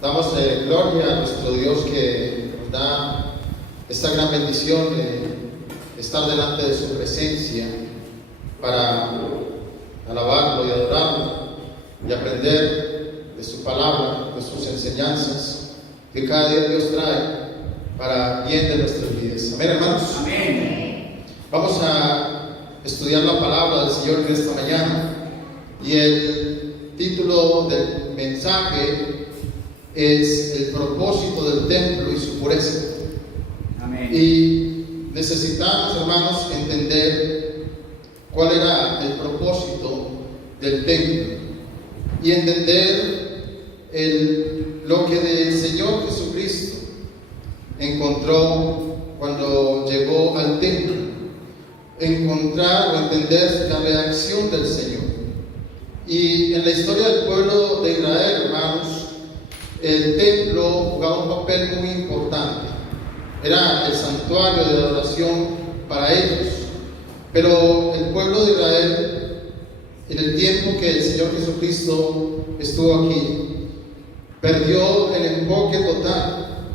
Damos gloria a nuestro Dios que nos da esta gran bendición de estar delante de su presencia para alabarlo y adorarlo y aprender de su palabra, de sus enseñanzas que cada día Dios trae para bien de nuestras vidas. Amén, hermanos. Amén. Vamos a estudiar la palabra del Señor en esta mañana y el título del mensaje es el propósito del templo y su pureza. Amén. Y necesitamos, hermanos, entender cuál era el propósito del templo y entender lo que el Señor Jesucristo encontró cuando llegó al templo, encontrar o entender la reacción del Señor. Y en la historia del pueblo de Israel, hermanos, el templo jugaba un papel muy importante. Era el santuario de adoración para ellos. Pero el pueblo de Israel, en el tiempo que el Señor Jesucristo estuvo aquí, perdió el enfoque total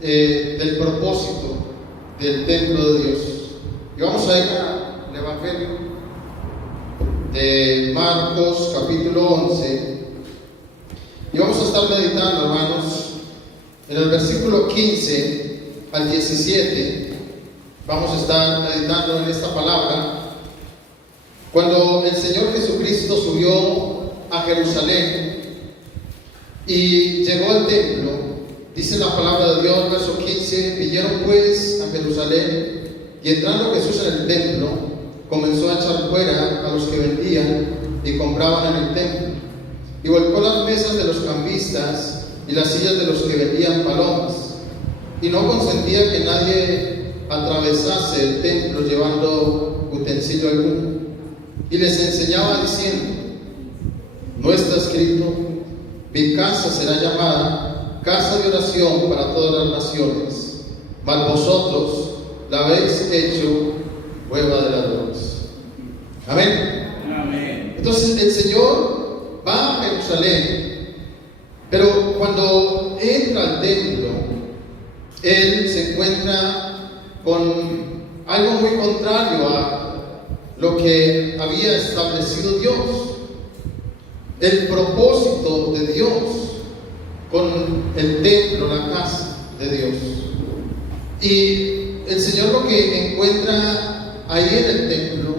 del propósito del templo de Dios. Y vamos a ir al Evangelio de Marcos capítulo 11 y vamos a estar meditando, hermanos, en el versículo 15 al 17. Vamos a estar meditando en esta palabra. Cuando el Señor Jesucristo subió a Jerusalén y llegó al templo, dice la palabra de Dios, verso 15: vinieron pues a Jerusalén, y entrando Jesús en el templo, comenzó a echar fuera a los que vendían y compraban en el templo, y volcó las mesas de los cambistas y las sillas de los que vendían palomas, y no consentía que nadie atravesase el templo llevando utensilio alguno. Y les enseñaba diciendo: ¿no está escrito, mi casa será llamada casa de oración para todas las naciones? Mas vosotros la habéis hecho cueva de ladrones. Amén. Amén. Entonces el Señor va a Jerusalén, pero cuando entra al templo, Él se encuentra con algo muy contrario a lo que había establecido Dios. El propósito de Dios con el templo, la casa de Dios. Y el Señor lo que encuentra ahí en el templo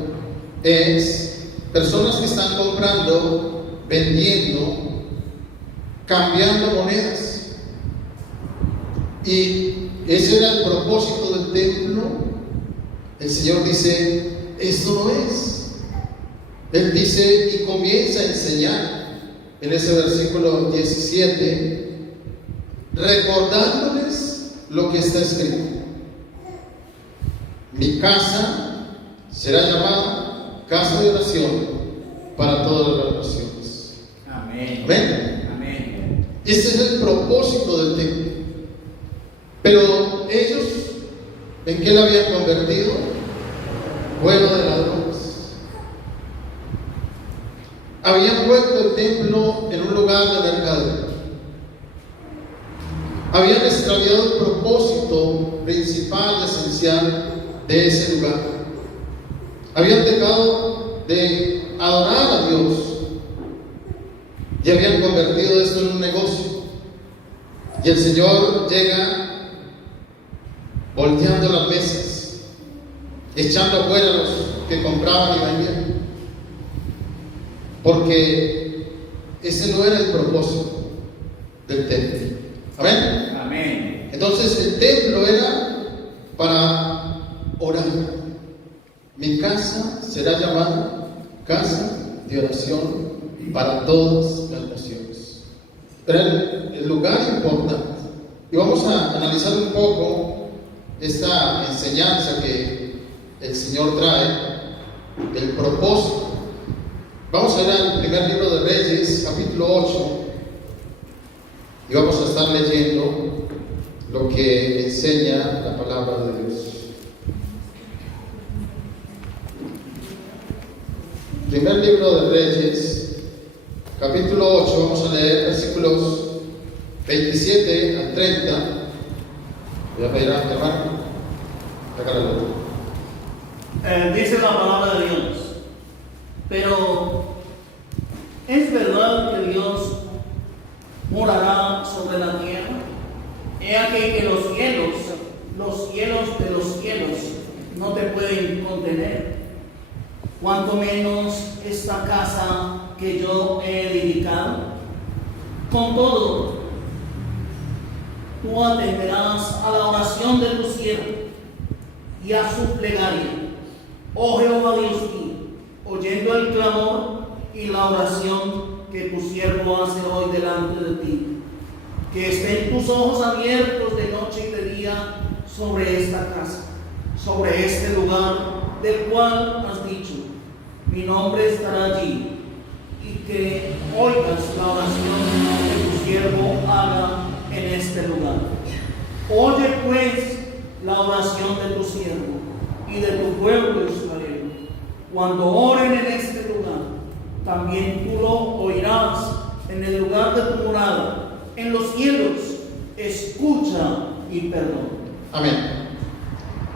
es personas que están comprando, vendiendo, cambiando monedas. Y ese era el propósito del templo. El Señor dice: esto no es. Él dice y comienza a enseñar en ese versículo 17, recordándoles lo que está escrito: mi casa será llamada casa de oración para todas las naciones. Amén. Amén. Amén. Ese es el propósito del templo. Pero ellos, ¿en qué la habían convertido? Cueva de ladrones. Habían puesto el templo en un lugar de mercadeo. Habían extraviado el propósito principal y esencial de ese lugar. Habían dejado de adorar a Dios y habían convertido esto en un negocio. Y el Señor llega volteando las mesas, echando afuera a los que compraban y vendían, porque ese no era el propósito del templo. Amén. Amén. Entonces el templo era para orar. Mi casa será llamada casa de oración para todas las naciones. Era el lugar importante. Y vamos a analizar un poco esta enseñanza que el Señor trae, el propósito. Vamos a ir al primer libro de Reyes, capítulo 8, y vamos a estar leyendo lo que enseña la palabra de Dios. Primer libro de Reyes, capítulo 8, vamos a leer versículos 27 al 30. Voy a pedir a mi hermano. Dice la palabra de Dios. Pero es verdad que Dios morará sobre la tierra. He aquí que los cielos de los cielos no te pueden contener, cuanto menos esta casa que yo he edificado. Con todo, tú atenderás a la oración de tu siervo y a su plegaria, oh Jehová Dios mío, oyendo el clamor y la oración que tu siervo hace hoy delante de ti. Que estén tus ojos abiertos de noche y de día sobre esta casa, sobre este lugar del cual has dicho, mi nombre estará allí, y que oigas la oración que tu siervo haga en este lugar. Oye pues la oración de tu siervo y de tu pueblo Israel. Cuando oren en este lugar, también tú lo oirás en el lugar de tu morada, en los cielos. Escucha y perdona. Amén.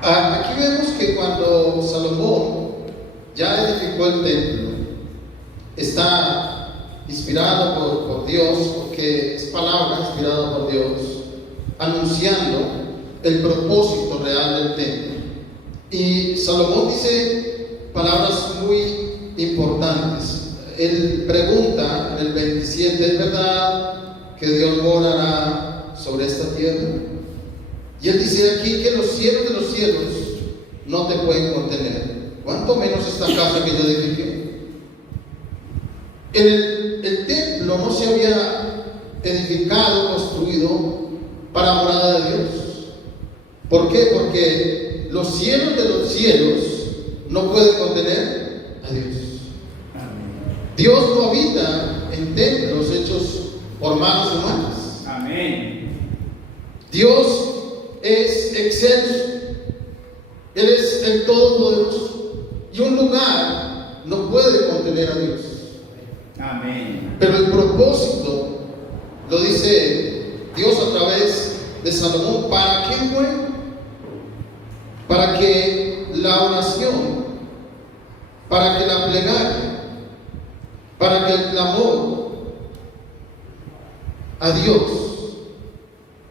Aquí vemos que cuando Salomón ya edificó el templo, está inspirado por Dios, porque es palabra inspirada por Dios, anunciando el propósito real del templo. Y Salomón dice palabras muy importantes. Él pregunta en el 27, ¿es verdad que Dios morará sobre esta tierra? Y él dice aquí que los cielos de los cielos no te pueden contener, cuanto menos esta casa que yo edifiqué. El templo no se había edificado, construido para morada de Dios. ¿Por qué? Porque los cielos de los cielos no pueden contener a Dios. Dios no habita en templos hechos por manos humanas. Amén. Dios es excelso. Él es el Todopoderoso. Y un lugar no puede contener a Dios. Amén. Pero el propósito lo dice Dios a través de Salomón. ¿Para qué fue? Para que la oración, para que la plegaria, para que el clamor a Dios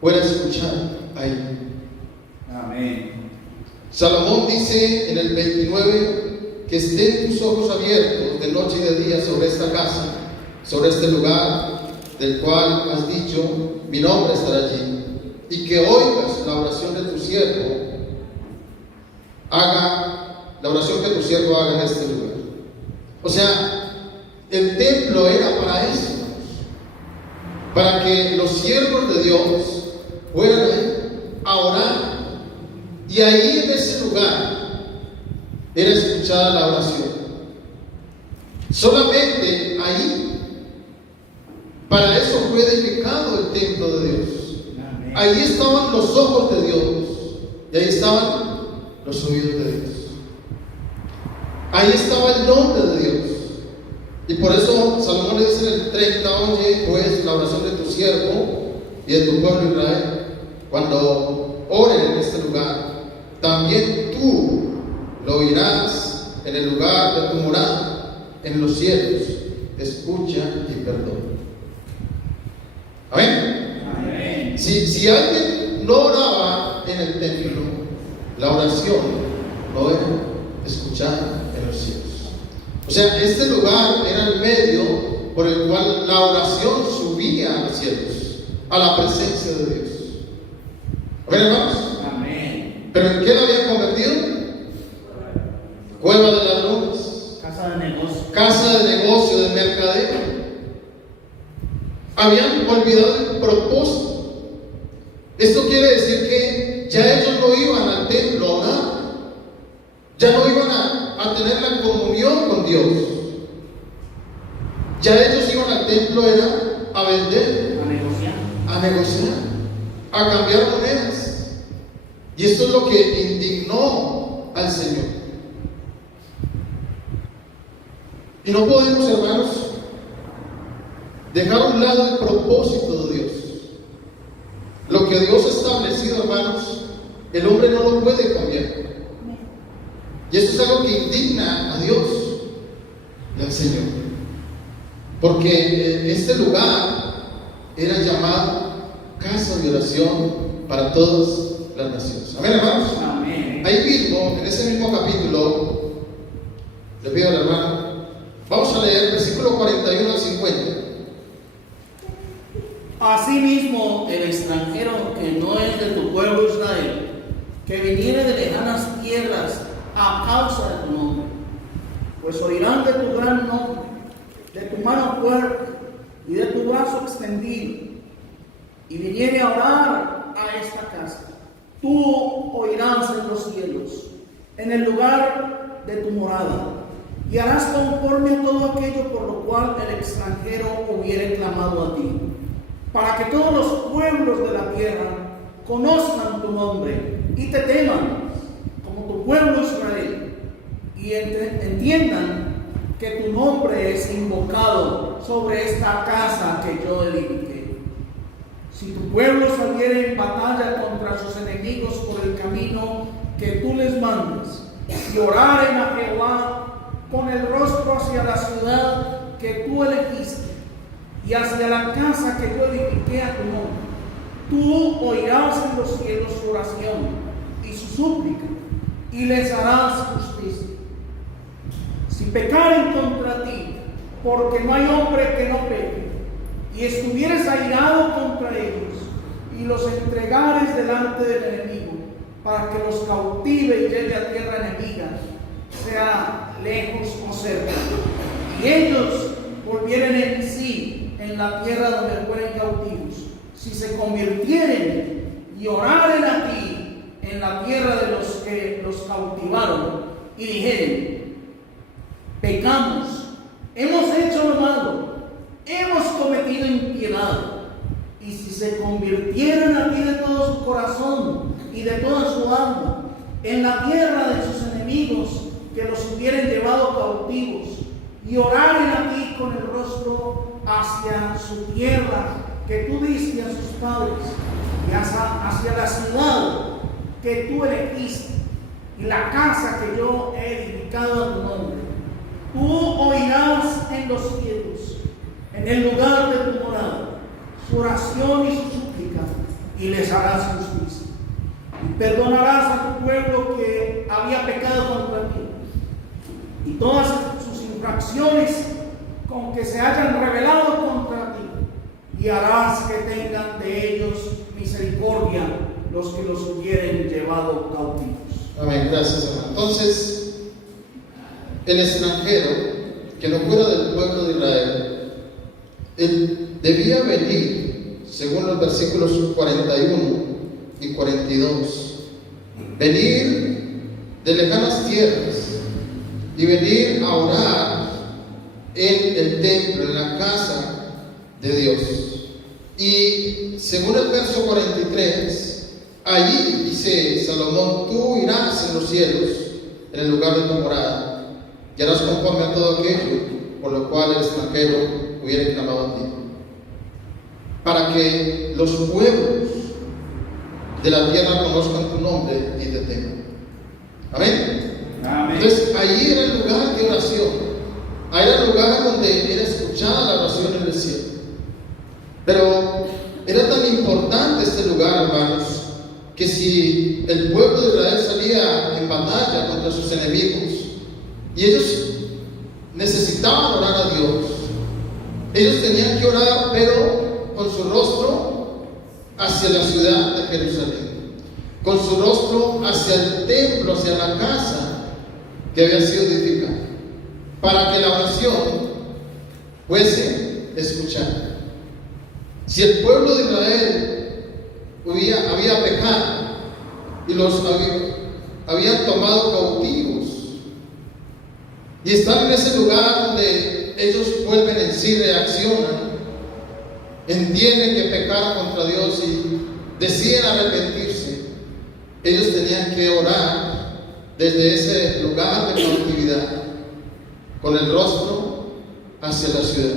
pueda escuchar ahí. Amén. Salomón dice en el 29 que estén tus ojos abiertos de noche y de día sobre esta casa, sobre este lugar del cual has dicho, mi nombre estará allí, y que oigas la oración de tu siervo, la oración que tu siervo haga en este lugar. O sea, el templo era para eso, para que los siervos de Dios fueran a orar, y ahí en ese lugar era escuchada la oración. Solamente ahí, para eso fue edificado el templo de Dios. Amén. Ahí estaban los ojos de Dios y ahí estaban los oídos de Dios. Ahí estaba el nombre de Dios. Y por eso Salomón le dice en el 30, oye pues la oración de tu siervo y de tu pueblo Israel, cuando oren en este lugar, también tú lo oirás en el lugar de tu morada, en los cielos. Escucha y perdona. Amén. Amén. Si alguien no oraba en el templo, la oración no era escuchada en los cielos. O sea, este lugar era el medio por el cual la oración subía a los cielos, a la presencia de Dios. ¿Amén, hermanos? Amén. ¿Pero en qué la habían convertido? Cueva de ladrones, Casa de negocio. casa de negocio, de mercadeo. Habían olvidado el propósito. Esto quiere decir que ya ellos no iban al templo a orar, ya no iban a tener la comunión con Dios. Ya ellos iban al templo era a vender, a negociar, a cambiar monedas. Y esto es lo que indignó al Señor. Y no podemos, hermanos, dejar a un lado el propósito de Dios. Lo que Dios ha establecido, hermanos, el hombre no lo puede cambiar. Y esto es algo que indigna a Dios y al Señor. Porque este lugar era llamado casa de oración para todas las naciones. Amén, hermanos. Amén. Ahí mismo, en ese mismo capítulo, le pido al hermano, vamos a leer versículo 41 al 50. Asimismo, el extranjero que no es de tu pueblo Israel, que viniere de lejanas tierras a causa de tu nombre, pues oirán de tu gran nombre, de tu mano fuerte y de tu brazo extendido, y viniere a orar a esta casa, tú oirás en los cielos, en el lugar de tu morada, y harás conforme a todo aquello por lo cual el extranjero hubiere clamado a ti, para que todos los pueblos de la tierra conozcan tu nombre y te teman como tu pueblo Israel, y entiendan que tu nombre es invocado sobre esta casa que yo edifiqué. Si tu pueblo saliere en batalla contra sus enemigos por el camino que tú les mandes, y oraren a Jehová con el rostro hacia la ciudad que tú elegiste, y hacia la casa que yo edifiqué a tu nombre, tú oirás en los cielos su oración y su súplica, y les harás justicia. Si pecaren contra ti, porque no hay hombre que no peque, y estuvieres airado contra ellos, y los entregares delante del enemigo, para que los cautive y lleve a tierra enemiga, sea lejos o cerca, y ellos volvieren en sí en la tierra donde fueren cautivos, si se convirtieren y oraren a ti en la tierra de los que los cautivaron, y dijeren: pecamos, hemos hecho lo malo, hemos cometido impiedad, y si se convirtieran a ti de todo su corazón y de toda su alma en la tierra de sus enemigos que los hubieren llevado cautivos, y oraren a ti con el rostro hacia su tierra que tú diste a sus padres, y hacia la ciudad que tú elegiste, y la casa que yo he edificado a tu nombre, tú oirás en los cielos, en el lugar de tu morada, su oración y su súplica, y les harás justicia. Y perdonarás a tu pueblo que había pecado contra ti, y todas sus infracciones con que se hayan rebelado contra ti, y harás que tengan de ellos misericordia los que los hubieren llevado cautivos. Amén, gracias, hermano. Entonces, el extranjero que no fuera del pueblo de Israel, él debía venir, según los versículos 41 y 42, venir de lejanas tierras y venir a orar en el templo, en la casa de Dios. Y según el verso 43, allí dice Salomón: tú irás en los cielos, en el lugar de tu morada, y harás conforme a todo aquello por lo cual el extranjero hubiera clamado a ti, para que los pueblos de la tierra conozcan tu nombre y te teman. Amén. Amén. Entonces, allí era el lugar de oración. Ahí era el lugar donde era escuchada la oración en el cielo. Pero era tan importante este lugar, hermanos, que si el pueblo de Israel salía en batalla contra sus enemigos y ellos necesitaban orar a Dios, ellos tenían que orar, pero con su rostro hacia la ciudad de Jerusalén, con su rostro hacia el templo, hacia la casa que había sido edificada, para que la oración fuese escuchada. Si el pueblo de Israel había pecado y los habían tomado cautivos, y están en ese lugar donde ellos vuelven en sí, reaccionan, entienden que pecaron contra Dios y deciden arrepentirse, ellos tenían que orar desde ese lugar de cautividad, con el rostro hacia la ciudad,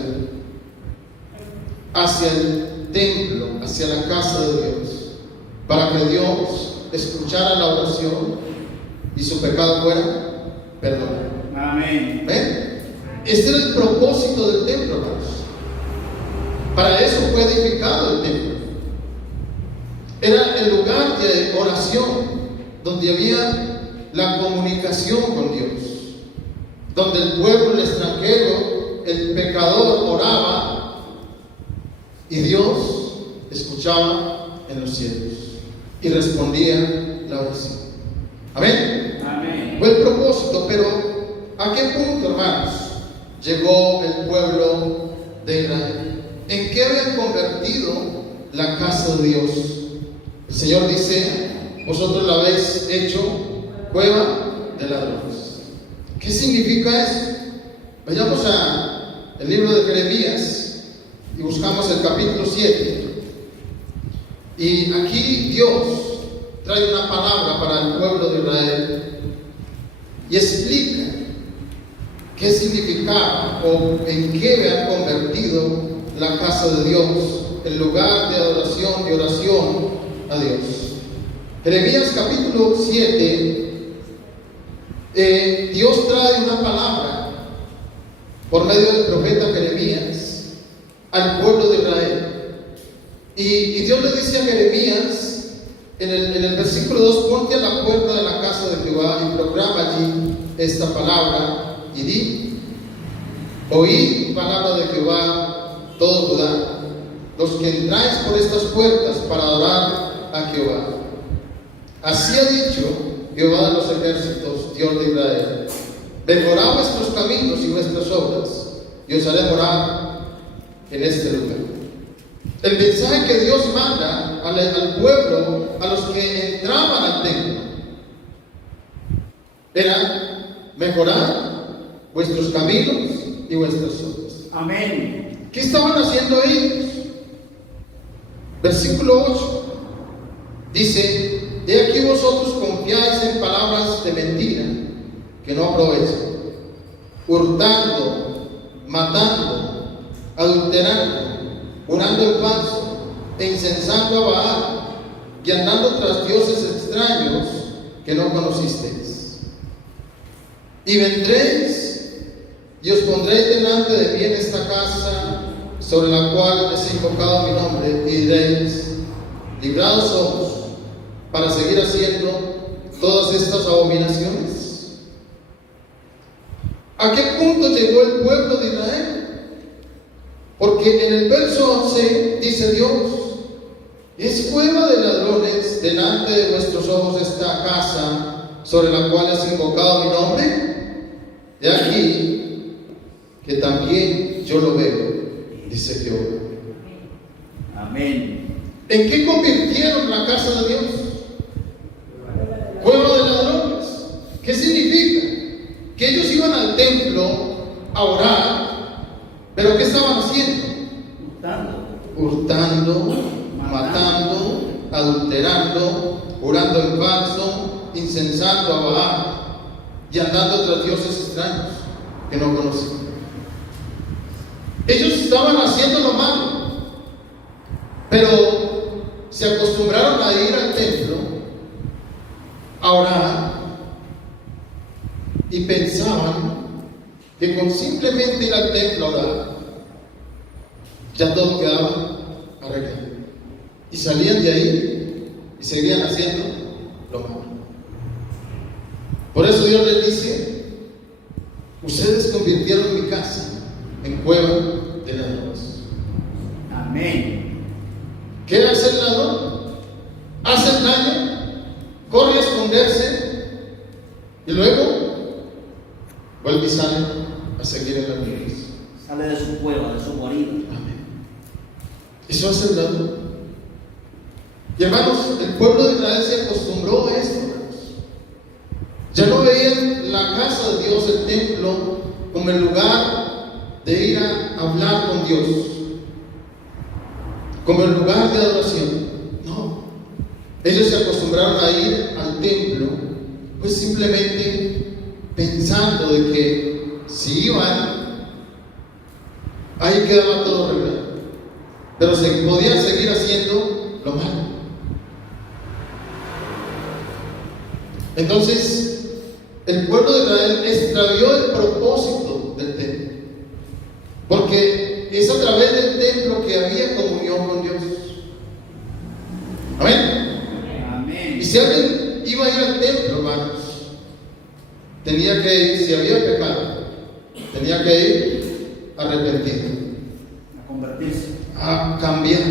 hacia el templo, hacia la casa de Dios. para que Dios escuchara la oración y su pecado fuera perdonado. Amén. ¿Ven? Este era el propósito del templo, hermanos. Para eso fue edificado el templo. Era el lugar de oración donde había la comunicación con Dios, donde el pueblo, el extranjero, el pecador oraba y Dios escuchaba en los cielos y respondía la oración. Amén. Amén. Fue el propósito, pero ¿a qué punto, hermanos, llegó el pueblo de Israel? ¿En qué habían convertido la casa de Dios? El Señor dice: vosotros la habéis hecho cueva de ladrones. ¿Qué significa eso? Vayamos al libro de Jeremías y buscamos el capítulo 7. Y aquí Dios trae una palabra para el pueblo de Israel y explica qué significaba o en qué habían convertido la casa de Dios, el lugar de adoración y oración a Dios. Jeremías capítulo 7, Dios trae una palabra por medio del profeta Jeremías al pueblo de Israel. Y Dios le dice a Jeremías en el versículo 2: ponte a la puerta de la casa de Jehová y proclama allí esta palabra y di: oíd palabra de Jehová todo Judá, los que entráis por estas puertas para adorar a Jehová. Así ha dicho Jehová de los ejércitos, Dios de Israel: mejorad vuestros caminos y vuestras obras, y os haré morar en este lugar. El mensaje que Dios manda al pueblo, a los que entraban al templo, era mejorar vuestros caminos y vuestras obras. Amén. ¿Qué estaban haciendo ellos? Versículo 8 dice: he aquí vosotros confiáis en palabras de mentira que no aprovechan, hurtando, matando, adulterando, jurando en falso, e incensando a Baal, y andando tras dioses extraños que no conocisteis. Y vendréis y os pondréis delante de mí en esta casa sobre la cual es invocado mi nombre, y diréis: librados somos para seguir haciendo todas estas abominaciones. ¿A qué punto llegó el pueblo de Israel? Porque en el verso 11 dice Dios: es cueva de ladrones delante de vuestros ojos esta casa sobre la cual es invocado mi nombre. De aquí que también yo lo veo, dice Jehová. Amén. ¿En qué convirtieron la casa de Dios? Cueva de ladrones. ¿Qué significa? Que ellos iban al templo a orar, pero ¿qué estaban haciendo? Hurtando, matando, adulterando, jurando en falso, incensando a Baal y andando tras dioses extraños que no conocían. Ellos estaban haciendo lo malo, pero se acostumbraron a ir al templo a orar y pensaban que con simplemente ir al templo a orar ya todo quedaba arreglado, y salían de ahí y seguían haciendo lo malo. Por eso Dios les dice: ustedes convirtieron mi casa en cueva de ladrones. Amén. ¿Qué hace el ladrón? Hace el daño, corre a esconderse y luego vuelve y sale a seguir en la violencia. Sale de su cueva, de su guarida. Amén. Eso hace el ladrón. Y hermanos, el pueblo de Israel se acostumbró a esto, hermanos. Ya no veían la casa de Dios, el templo, como el lugar de ir a hablar con Dios, como el lugar de adoración. No, ellos se acostumbraron a ir al templo pues simplemente pensando de que si iban, ahí quedaba todo arreglado, pero se podían seguir haciendo lo malo. Entonces, el pueblo de Israel extravió el propósito del templo, porque es a través del templo que había comunión con Dios. Amén. Amén. Y si alguien iba a ir al templo, hermanos, tenía que ir, si había pecado, tenía que ir arrepentido, A convertirse. a cambiar,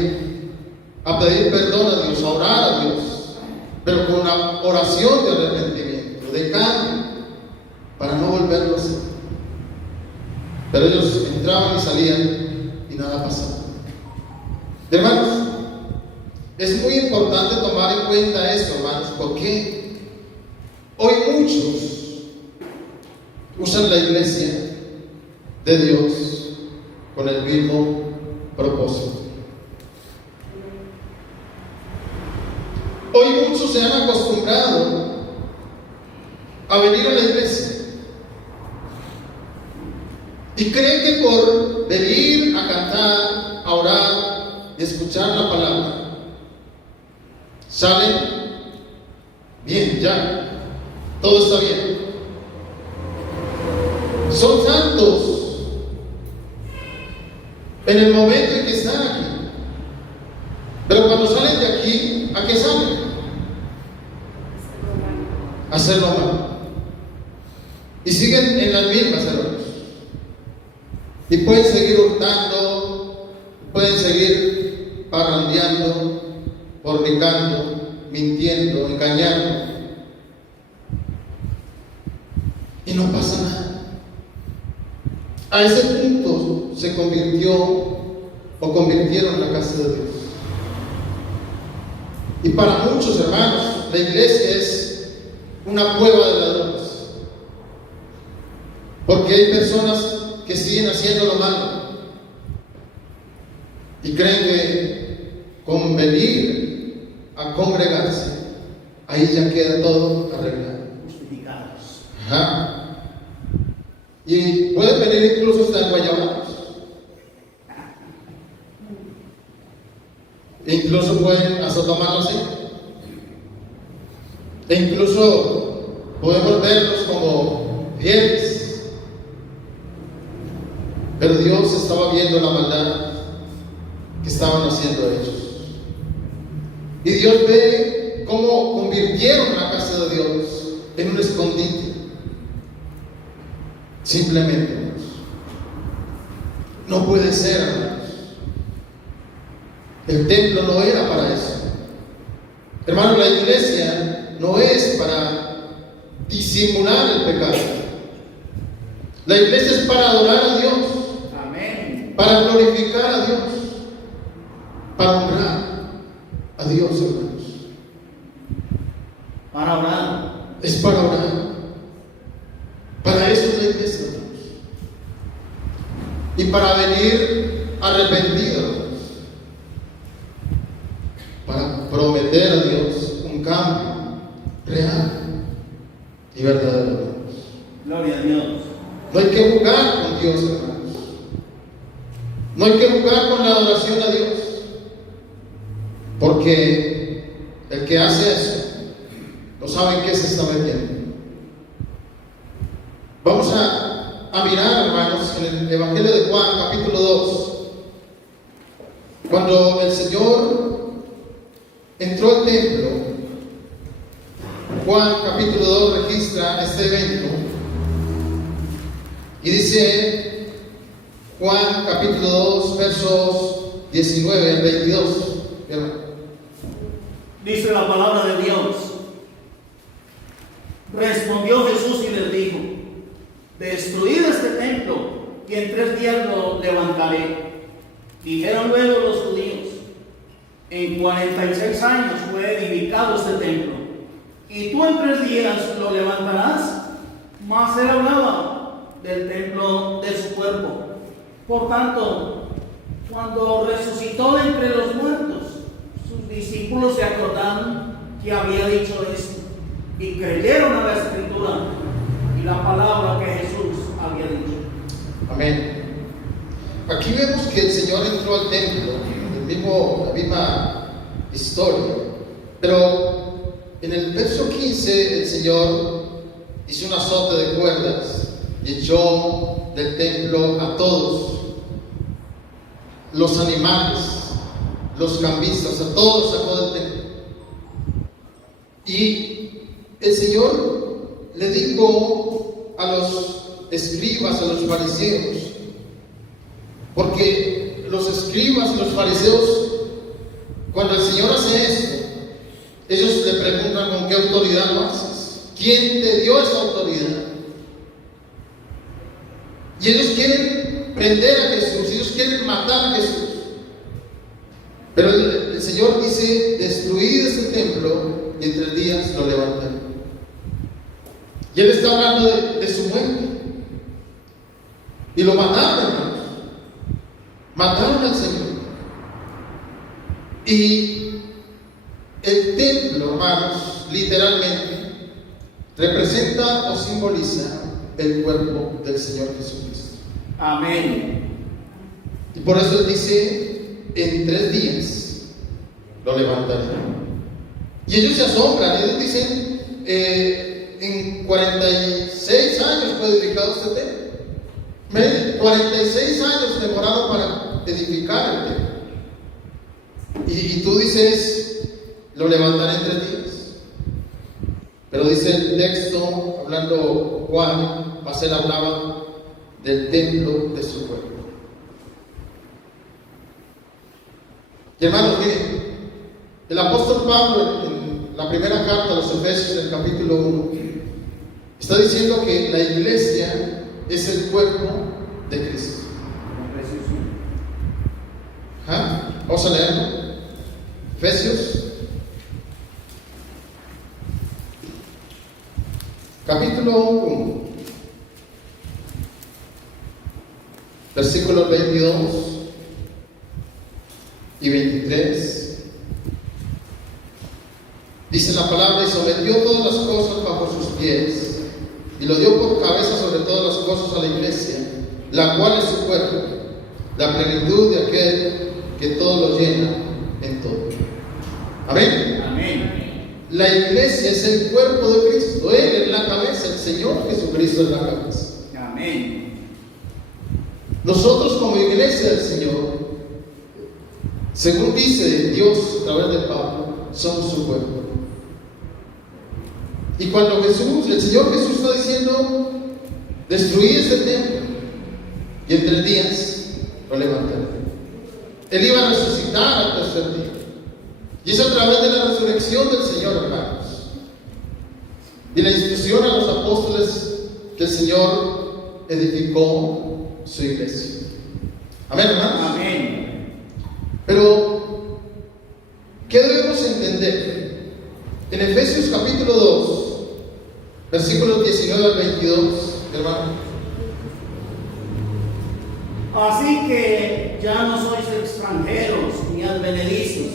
a pedir perdón a Dios, a orar a Dios, pero con una oración de arrepentimiento, de cambio, para no volverlo a hacer. Pero ellos entraban y salían y nada pasaba. Hermanos, es muy importante tomar en cuenta esto, hermanos, porque hoy muchos usan la iglesia de Dios con el mismo propósito. Hoy muchos se han acostumbrado a venir a la iglesia y creen que por venir a cantar, a orar y escuchar la palabra, salen bien, ya, todo está bien. Son santos en el momento en que están aquí, pero cuando salen de aquí, ¿a qué salen? A hacer lo malo. Y siguen en las mismas, hermanos. Y pueden seguir hurtando, pueden seguir parrandeando, fornicando, mintiendo, engañando. Y no pasa nada. A ese punto se convirtieron la casa de Dios. Y para muchos hermanos, la iglesia es una cueva de ladrones. Porque hay personas que siguen haciendo lo malo y creen que con venir a congregarse, ahí ya queda todo arreglado. Justificados. Ajá. Y pueden venir incluso hasta enguayabados. Incluso pueden hasta tomarlo así. E incluso podemos verlos como fieles. Pero Dios estaba viendo la maldad que estaban haciendo ellos. Y Dios ve cómo convirtieron la casa de Dios en un escondite. Simplemente, hermanos. No puede ser, hermanos. El templo no era para eso. Hermanos, la iglesia no es para disimular el pecado. La iglesia es para adorar a Dios. Amén. Para glorificar a Dios, para honrar a Dios, hermanos. Para orar. Es para orar. Para eso es la iglesia, hermanos. Y para venir arrepentidos, hermanos. Para prometer a Dios un cambio real y verdadero, hermanos. Gloria a Dios. No hay que jugar con Dios, hermanos. No hay que jugar con la adoración a Dios, porque el que hace eso no sabe en qué se está metiendo. Vamos a mirar, hermanos, en el Evangelio de Juan, capítulo 2, cuando el Señor entró al templo. Juan, capítulo 2, registra este evento y dice Juan capítulo 2, versos 19 al 22. Dice la palabra de Dios. Respondió Jesús y les dijo: destruid este templo y en 3 días lo levantaré. Dijeron luego los judíos: en 46 años fue edificado este templo, y tú en 3 días lo levantarás. Mas él hablaba del templo de su cuerpo. Por tanto, cuando resucitó de entre los muertos, sus discípulos se acordaron que había dicho esto, y creyeron a la Escritura y la palabra que Jesús había dicho. Amén. Aquí vemos que el Señor entró al templo, la misma historia, pero en el verso 15 el Señor hizo un azote de cuerdas y echó del templo a todos los animales, los cambistas, a todos sacó del templo. Y el Señor le dijo a los escribas, a los fariseos, porque los escribas y los fariseos, cuando el Señor hace esto, ellos le preguntan: ¿con qué autoridad lo haces? ¿Quién te dio esa autoridad? Y ellos quieren prender a Jesús, ellos quieren matar a Jesús. Pero el Señor dice: destruid ese templo y en 3 días lo levantaré. Y Él está hablando de su muerte. Y lo mataron, hermanos. Mataron al Señor. Y el templo, hermanos, literalmente representa o simboliza el cuerpo del Señor Jesucristo. Amén. Y por eso Él dice: en 3 días lo levantaré. Y ellos se asombran, ellos dicen: en 46 años fue edificado este templo. 46 años demoraron para edificar el templo. Y tú dices: lo levantaré en 3 días. Pero dice el texto, hablando Juan, más él hablaba del templo de su cuerpo. Y hermanos, miren, el apóstol Pablo en la primera carta a los Efesios, en el capítulo 1, está diciendo que la iglesia es el cuerpo de Cristo. ¿Ah? Vamos a leerlo. Efesios, capítulo 1, versículos 22 y 23. Dice la palabra: y sometió todas las cosas bajo sus pies, y lo dio por cabeza sobre todas las cosas a la iglesia, la cual es su cuerpo, la plenitud de aquel que todo lo llena en todo. Amén. Amén. La iglesia es el cuerpo de Cristo. Él es la cabeza, el Señor Jesucristo es la cabeza. Amén. Nosotros, como iglesia del Señor, según dice Dios a través de Pablo, somos su cuerpo. Y cuando el Señor Jesús está diciendo: destruí este templo y en 3 días lo levantaré, Él iba a resucitar al 3er día. Y es a través de la resurrección del Señor, hermanos, y la instrucción a los apóstoles, que el Señor edificó su iglesia. Amén, hermanos. Amén. Pero, ¿qué debemos entender? En Efesios capítulo 2, versículos 19 al 22, hermano. Así que ya no sois extranjeros ni advenedizos,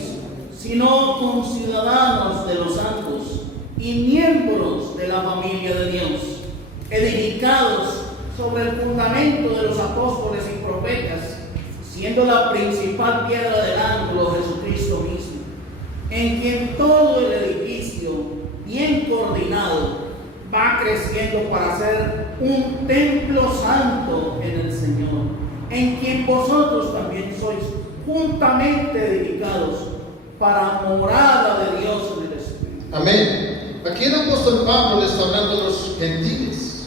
sino conciudadanos de los santos y miembros de la familia de Dios, edificados sobre el fundamento de los apóstoles y profetas, siendo la principal piedra del ángulo Jesucristo mismo, en quien todo el edificio, bien coordinado, va creciendo para ser un templo santo en el Señor, en quien vosotros también sois juntamente edificados para morada de Dios en el Espíritu. Amén. Aquí el apóstol Pablo le está hablando a los gentiles,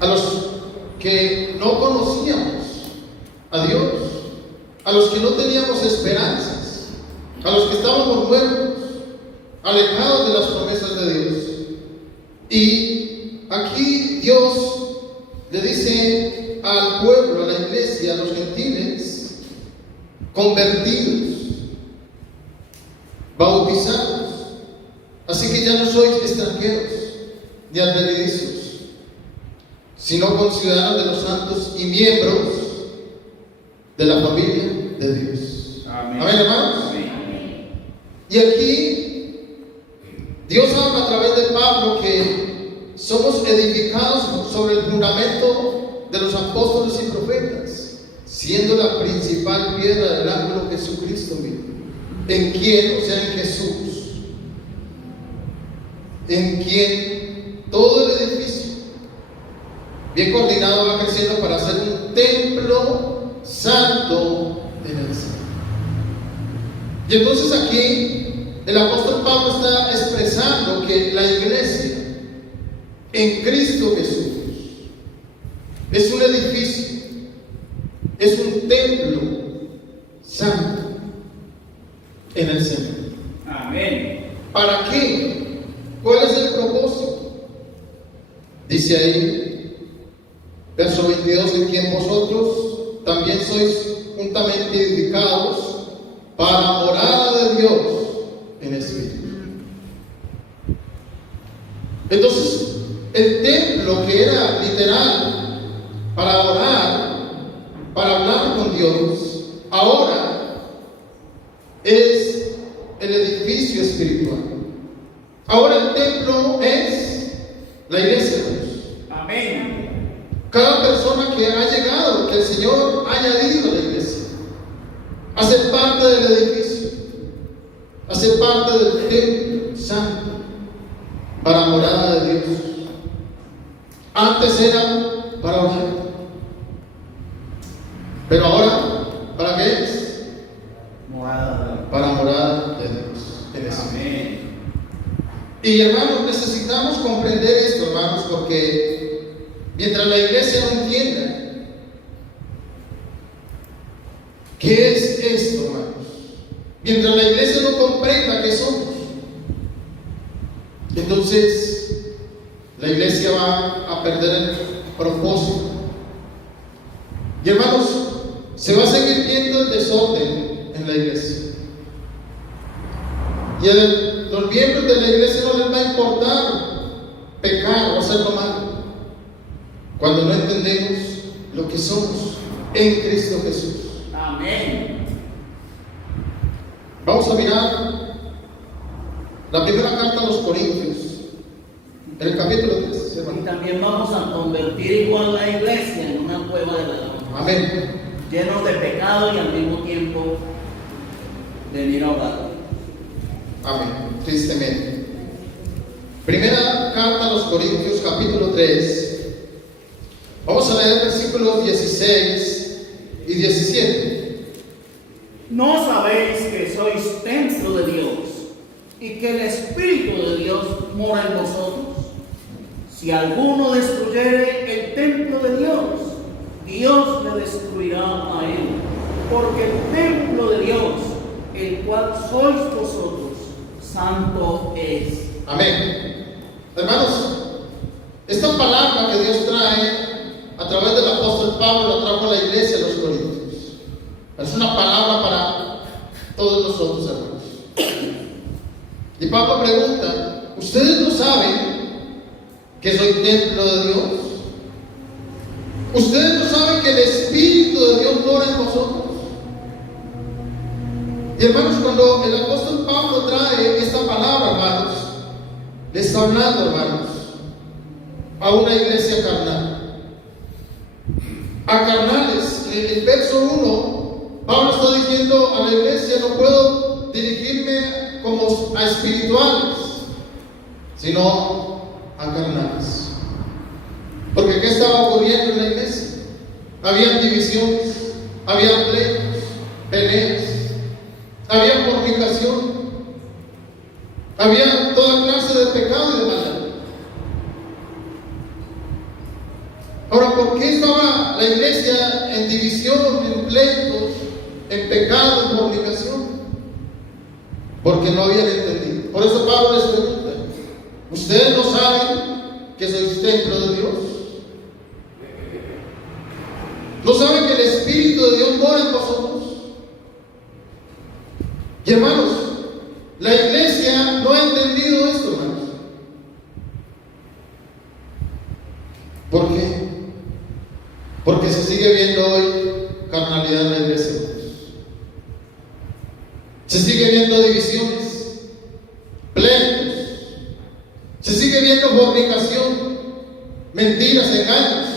a los que no conocíamos a Dios, a los que no teníamos esperanzas, a los que estábamos muertos, alejados de las promesas de Dios. Y aquí Dios le dice al pueblo, a la iglesia, a los gentiles, convertidos, bautizados. Así que ya no sois extranjeros ni advenedizos, sino conciudadanos de los santos y miembros de la familia de Dios. Amén. Amén, hermanos. Amén. Y aquí Dios habla a través de Pablo que somos edificados sobre el fundamento de los apóstoles y profetas, siendo la principal piedra del ángulo Jesucristo mismo, en quien, o sea, en Jesús, en quien todo el edificio, bien coordinado, va creciendo para ser un templo santo en el Señor. Y entonces aquí el apóstol Pablo está expresando que la iglesia en Cristo Jesús es un edificio, es un templo santo en el Señor. Amén. ¿Para qué? ¿Cuál es el propósito? Dice ahí, verso 22, en quien vosotros también sois juntamente edificados para morada de Dios en Espíritu. Entonces, el templo que era literal para orar, para hablar con Dios, ahora es el edificio espiritual. Ahora el templo es la iglesia de Dios. Amén. Cada persona que ha llegado, que el Señor ha añadido a la iglesia, hace parte del edificio, hace parte del templo santo para morada de Dios. Antes era para orar, pero ahora, ¿para qué es? Morada. Para morada de Dios en ese. Amén. Y hermanos, necesitamos comprender esto, hermanos, porque mientras la iglesia no entienda qué es esto, hermanos, mientras la iglesia no comprenda qué somos, entonces la iglesia va a perder el propósito. Y hermanos, se va a seguir viendo el desorden en la iglesia. Y a los miembros de la iglesia no les va a importar pecar o hacerlo mal, cuando no entendemos lo que somos en Cristo Jesús. Amén. Vamos a mirar la primera carta a los Corintios, en el capítulo 3, Y hermano. también vamos a convertir igual la iglesia en una cueva de ladrones, Amén. llenos de pecado y al mismo tiempo venir a orar. Amén. Tristemente. Primera carta a los Corintios, capítulo 3. Vamos a leer versículos 16 y 17. ¿No sabéis que sois templo de Dios y que el Espíritu de Dios mora en vosotros? Si alguno destruyere el templo de Dios, Dios le destruirá a él, porque el templo de Dios, el cual sois vosotros, santo es. Amén. Hermanos, esta palabra que Dios trae a través del apóstol Pablo la trajo a la iglesia de los Corintios. Es una palabra para todos nosotros, hermanos. Y Pablo pregunta: ¿ustedes no saben que soy templo de Dios? ¿Ustedes no saben que el Espíritu de Dios mora en vosotros? Y hermanos, cuando el apóstol Pablo trae esta palabra, hermanos, le está hablando, hermanos, a una iglesia carnal, a carnales. En el verso 1, Pablo está diciendo a la iglesia: no puedo dirigirme como a espirituales, sino a carnales. Porque ¿qué estaba ocurriendo en la iglesia? Había divisiones, había pleitos, peleas, había fornicación, había toda clase de pecado y de maldad. Ahora, ¿por qué estaba la iglesia en división, en pleitos, en pecado, en fornicación? Porque no habían entendido. Por eso Pablo les pregunta: ¿ustedes no saben que sois templo de Dios? ¿No saben que el Espíritu de Dios mora en vosotros? Y hermanos, la iglesia no ha entendido esto, hermanos. ¿Por qué? Porque se sigue viendo hoy carnalidad en la iglesia, hermanos. Se sigue viendo divisiones, pleitos, se sigue viendo fornicación, mentiras, engaños.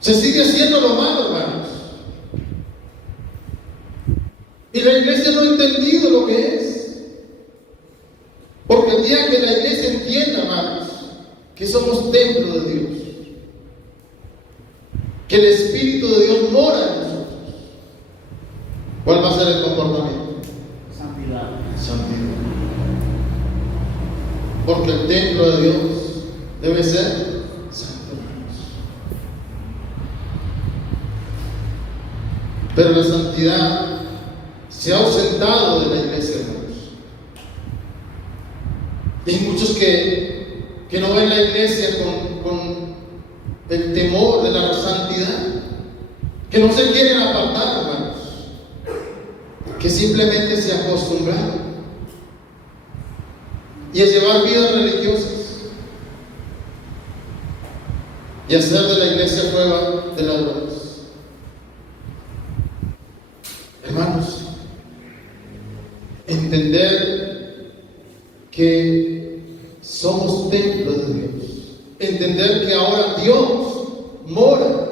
Se sigue haciendo lo malo, hermanos. Y la iglesia no ha entendido lo que es. Porque el día que somos templo de Dios, que el Espíritu de Dios mora en nosotros, ¿cuál va a ser el comportamiento? Santidad. Santidad. Porque el templo de Dios debe ser santo. Pero la santidad se ha ausentado de la iglesia, hermanos. Hay muchos que no ven la iglesia con el temor de la santidad, que no se quieren apartar, hermanos, que simplemente se acostumbraron y a llevar vidas religiosas y hacer de la iglesia cueva de ladrones. Hermanos, entender que somos templo de Dios, entender que ahora Dios mora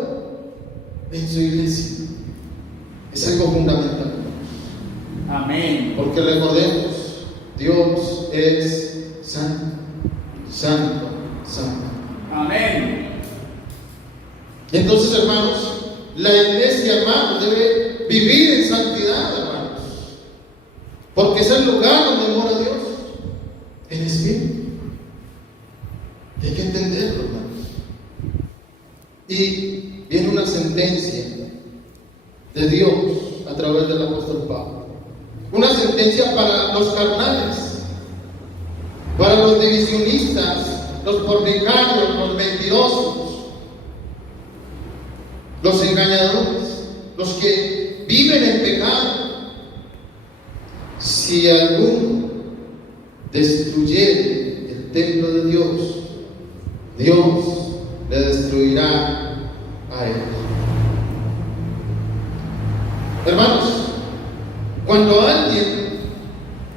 en su iglesia, es algo fundamental. Amén. Porque recordemos, Dios es santo, santo, santo. Amén. Y entonces, hermanos, la iglesia, hermanos, debe vivir en santidad, hermanos, porque es el lugar donde mora Dios, en espíritu. Y hay que entenderlo, hermanos. Y viene una sentencia de Dios a través del apóstol Pablo. Una sentencia para los carnales, para los divisionistas, los fornicarios, los mentirosos, los engañadores, los que viven en pecado. Si alguno destruyere el templo de Dios, Dios le destruirá a él. Hermanos, cuando alguien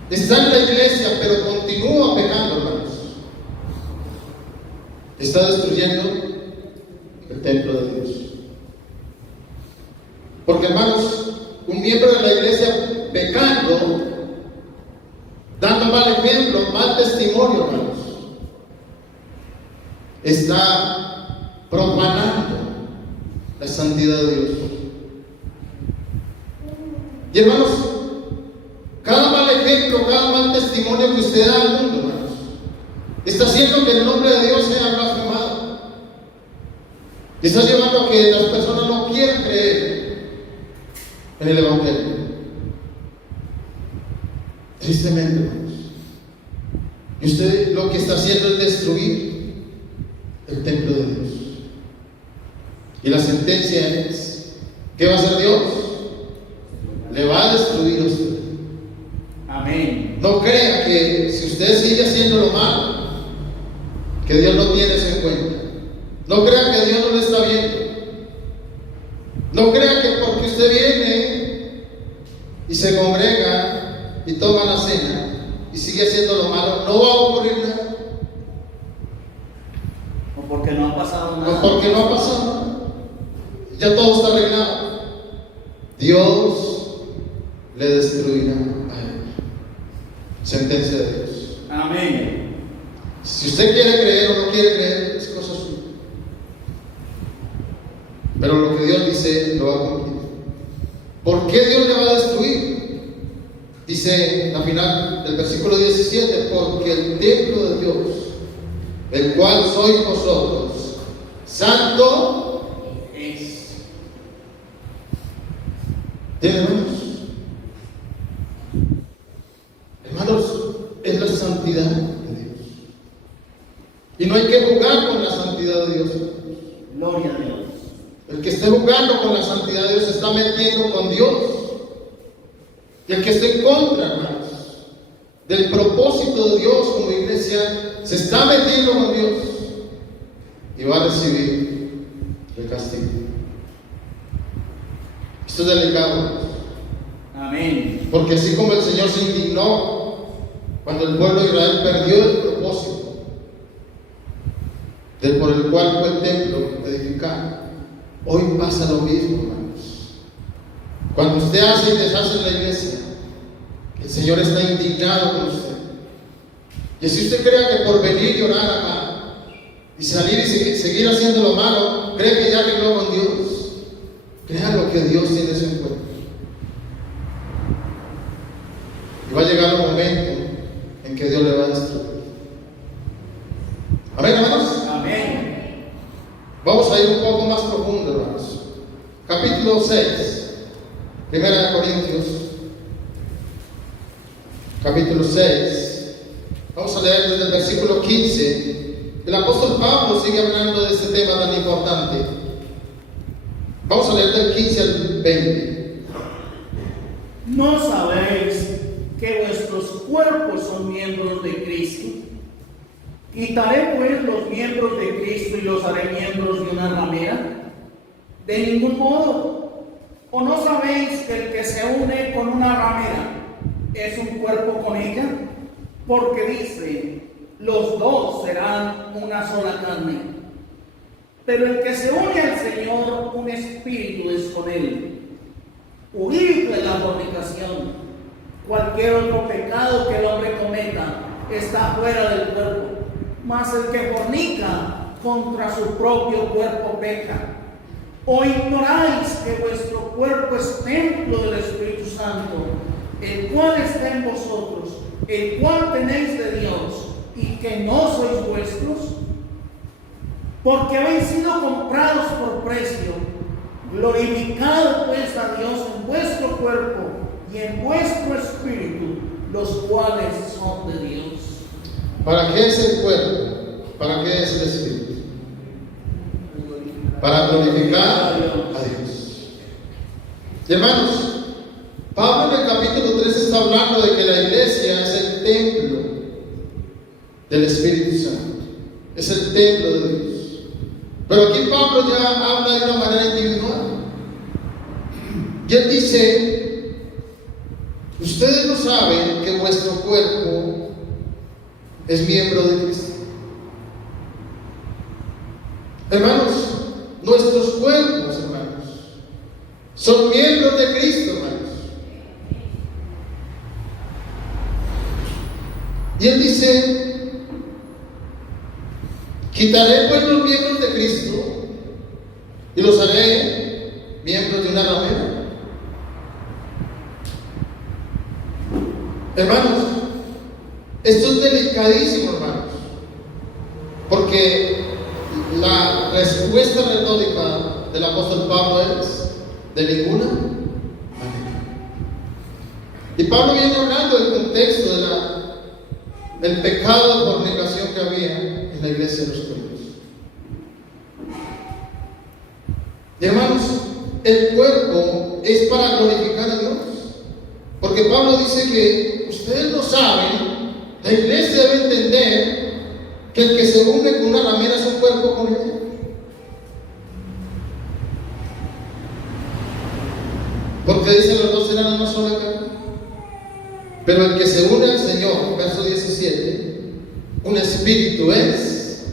está en la iglesia pero continúa pecando, hermanos, está destruyendo el templo de Dios. Porque, hermanos, un miembro de la iglesia pecando, dando mal ejemplo, mal testimonio, hermanos, está profanando la santidad de Dios. Y, hermanos, cada mal ejemplo, cada mal testimonio que usted da al mundo, hermanos, está haciendo que el nombre de Dios sea blasfemado. Está llevando a que las personas no quieran creer en el Evangelio. Tristemente, hermanos. Y usted lo que está haciendo es destruir el templo de Dios. Y la sentencia es: ¿qué va a hacer Dios? Le va a destruir a usted. Amén. No crea que si usted sigue haciendo lo malo, que Dios no tiene eso en cuenta. No crea que Dios no le está viendo. No crea que porque usted viene y se congrega y toma la cena y sigue haciendo lo malo, no va a ocurrir nada. O porque no ha pasado nada. No, porque no ha pasado nada. Ya todo está arreglado. Dios le destruirá a él. Sentencia de Dios. Amén. Si usted quiere creer o no quiere creer, es cosa suya. Pero lo que Dios dice lo va a cumplir. ¿Por qué Dios le va a destruir? Dice la final del versículo 17: porque el templo de Dios, el cual sois vosotros, santo Es. ¿Tiene hermanos? Hermanos, es la santidad de Dios. Y no hay que jugar con la santidad de Dios. Gloria a Dios. El que esté jugando con la santidad de Dios se está metiendo con Dios. Y el que esté en contra, hermanos, del propósito de Dios como iglesia, se está metiendo con Dios y va a recibir el castigo. Esto es delicado. Amén. Porque así como el Señor se indignó cuando el pueblo de Israel perdió el propósito por el cual fue el templo edificado, hoy pasa lo mismo, hermanos. Cuando usted hace y deshace en la iglesia, el Señor está indignado con usted. Y si usted crea que por venir y orar acá y salir y seguir haciendo lo malo, cree que ya arregló con Dios. Crea lo que Dios tiene eso en cuenta. Y va a llegar un momento en que Dios le va a destruir. Amén, hermanos. Amén. Vamos a ir un poco más profundo, hermanos. Capítulo 6, Primera de Corintios, capítulo 6. Vamos a leer desde el versículo 15. El apóstol Pablo sigue hablando de este tema tan importante. Vamos a leer del 15 al 20. ¿No sabéis que vuestros cuerpos son miembros de Cristo? ¿Quitaré pues los miembros de Cristo y los haré miembros de una ramera? De ningún modo. ¿O no sabéis que el que se une con una ramera es un cuerpo con ella? Porque dice, los dos serán una sola carne. Pero el que se une al Señor, un espíritu es con él. Huid de la fornicación. Cualquier otro pecado que el hombre cometa está fuera del cuerpo, mas el que fornica contra su propio cuerpo peca. ¿O ignoráis que vuestro cuerpo es templo del Espíritu Santo, el cual está en vosotros, el cual tenéis de Dios, y que no sois vuestros? Porque habéis sido comprados por precio. Glorificad pues a Dios en vuestro cuerpo y en vuestro espíritu, los cuales son de Dios. ¿Para qué es el cuerpo? ¿Para qué es el espíritu? Para glorificar a Dios. Y hermanos, Pablo en el capítulo 3 está hablando de que la iglesia es el templo del Espíritu Santo, es el templo de Dios. Pero aquí Pablo ya habla de una manera individual. Y él dice, ustedes no saben que vuestro cuerpo es miembro de Cristo. Hermanos, nuestros cuerpos, hermanos, son miembros de Cristo, hermanos. Y él dice, quitaré pues los miembros de Cristo y los haré miembros de una ramera. Hermanos, esto es delicadísimo, hermanos, porque la respuesta retórica del apóstol Pablo es de ninguna manera. Y Pablo viene hablando del contexto del pecado de fornicación que había en la iglesia de los Corintios. Y hermanos, el cuerpo es para glorificar a Dios, porque Pablo dice que ustedes no saben, la iglesia debe entender que el que se une con una ramera es un cuerpo con ella. Porque dice los dos serán una sola carne. Pero el que se une al Señor, verso 17, un espíritu es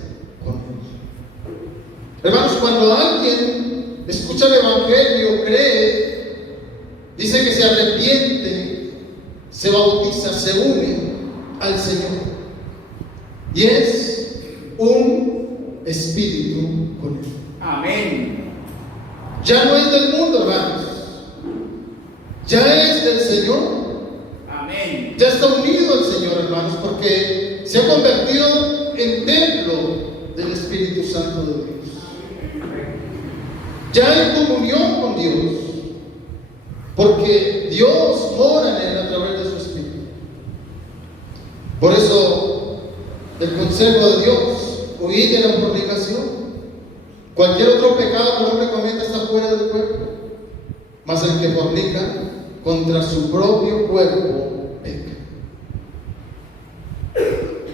con él. Hermanos, cuando alguien escucha el Evangelio, cree, dice que se arrepiente, se bautiza, se une al Señor. Y es un espíritu con él. Amén. Ya no es del mundo, hermanos. Ya es del Señor. Amén. Ya está unido al Señor, hermanos, porque se ha convertido en templo del Espíritu Santo de Dios. Ya en comunión con Dios, porque Dios mora en él a través de su Espíritu. Por eso, el consejo de Dios, huid de la fornicación. Cualquier otro pecado que el hombre cometa está fuera del cuerpo, mas el que fornica contra su propio cuerpo peca.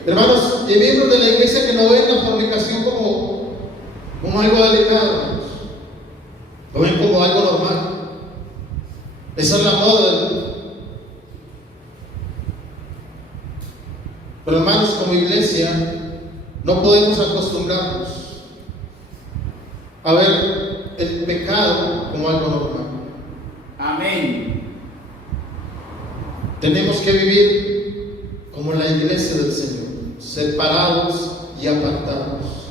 Hermanos, y miembros de la iglesia que no ven la fornicación como algo delicado, hermanos. Lo ven como algo normal. Esa es la moda. Pero hermanos, como iglesia, no podemos acostumbrarnos a ver el pecado como algo normal. Amén. Tenemos que vivir como la iglesia del Señor, separados y apartados.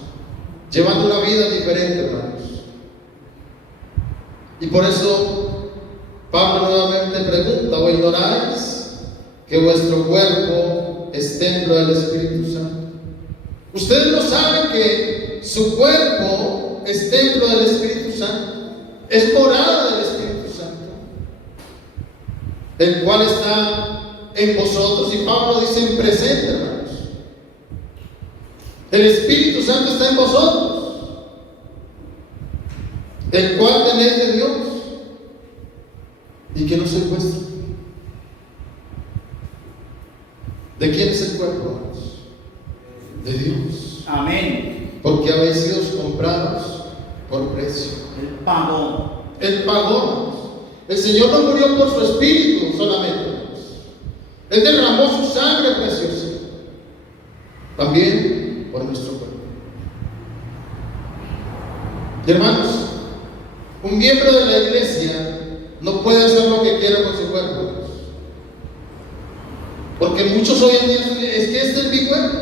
llevando una vida diferente, hermanos. Y por eso Pablo nuevamente pregunta: ¿o ignoráis que vuestro cuerpo es templo del Espíritu Santo? ¿Ustedes no saben que su cuerpo es templo del Espíritu Santo? Es morada del Espíritu Santo, el cual está en vosotros. Y Pablo dice en presente, hermanos. El Espíritu Santo está en vosotros, el cual tenéis de Dios y que no es vuestro. ¿De quién es el cuerpo, hermanos? De Dios. Amén. Porque habéis sido comprados por precio. Él pagó. Él pagó, hermanos. El Señor no murió por su espíritu solamente, hermanos. Él derramó su sangre preciosa también por nuestro cuerpo. Y hermanos, un miembro de la iglesia no puede hacer lo que quiera con su cuerpo, hermanos. Porque muchos hoy en día es que este es mi cuerpo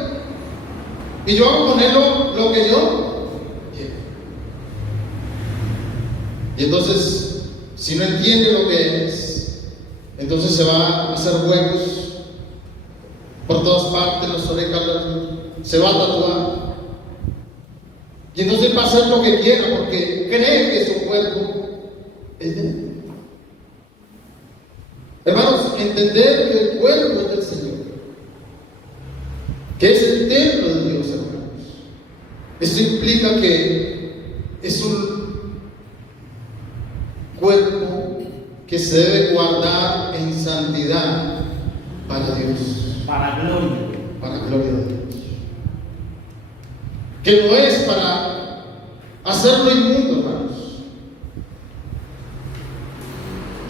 y yo hago con él lo que yo quiero. Y entonces, si no entiende lo que es, entonces se va a hacer huecos por todas partes, las orejas, se va a tatuar. Y entonces va a hacer lo que quiera porque cree que su cuerpo es de él. Hermanos, entender que el cuerpo es del Señor, que es el templo de Dios, hermanos. Esto implica que es un cuerpo que se debe guardar en santidad para Dios, Para gloria. para gloria de Dios. Que no es para hacerlo inmundo, hermanos,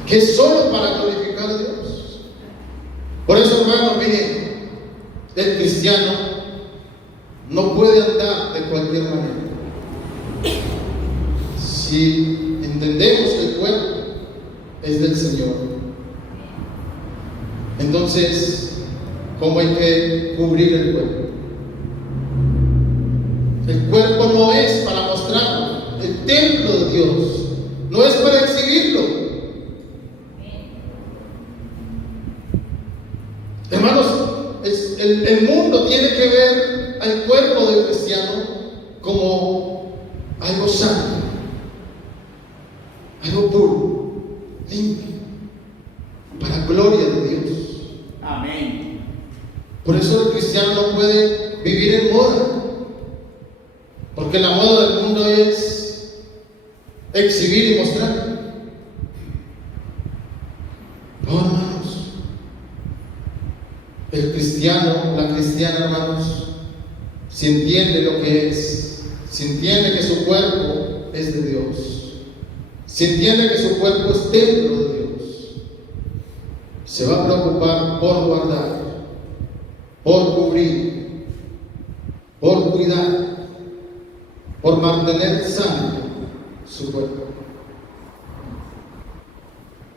que es solo para glorificar a Dios. Por eso, hermanos, miren, el cristiano no puede andar de cualquier manera. Si entendemos que el cuerpo es del Señor, entonces, ¿cómo hay que cubrir el cuerpo? El cuerpo no es para mostrarlo, el templo de Dios no es para exhibirlo. Hermanos, el mundo tiene que ver al cuerpo del cristiano como algo santo, algo puro, limpio, para gloria de Dios. Amén. Por eso el cristiano no puede vivir en moda, porque la moda del mundo es exhibir y mostrar. No, hermanos, el cristiano, la cristiana, hermanos, si entiende lo que es, si entiende que su cuerpo es de Dios, si entiende que su cuerpo es templo de Dios, se va a preocupar por guardar, por cubrir, por cuidar, por mantener sano su cuerpo.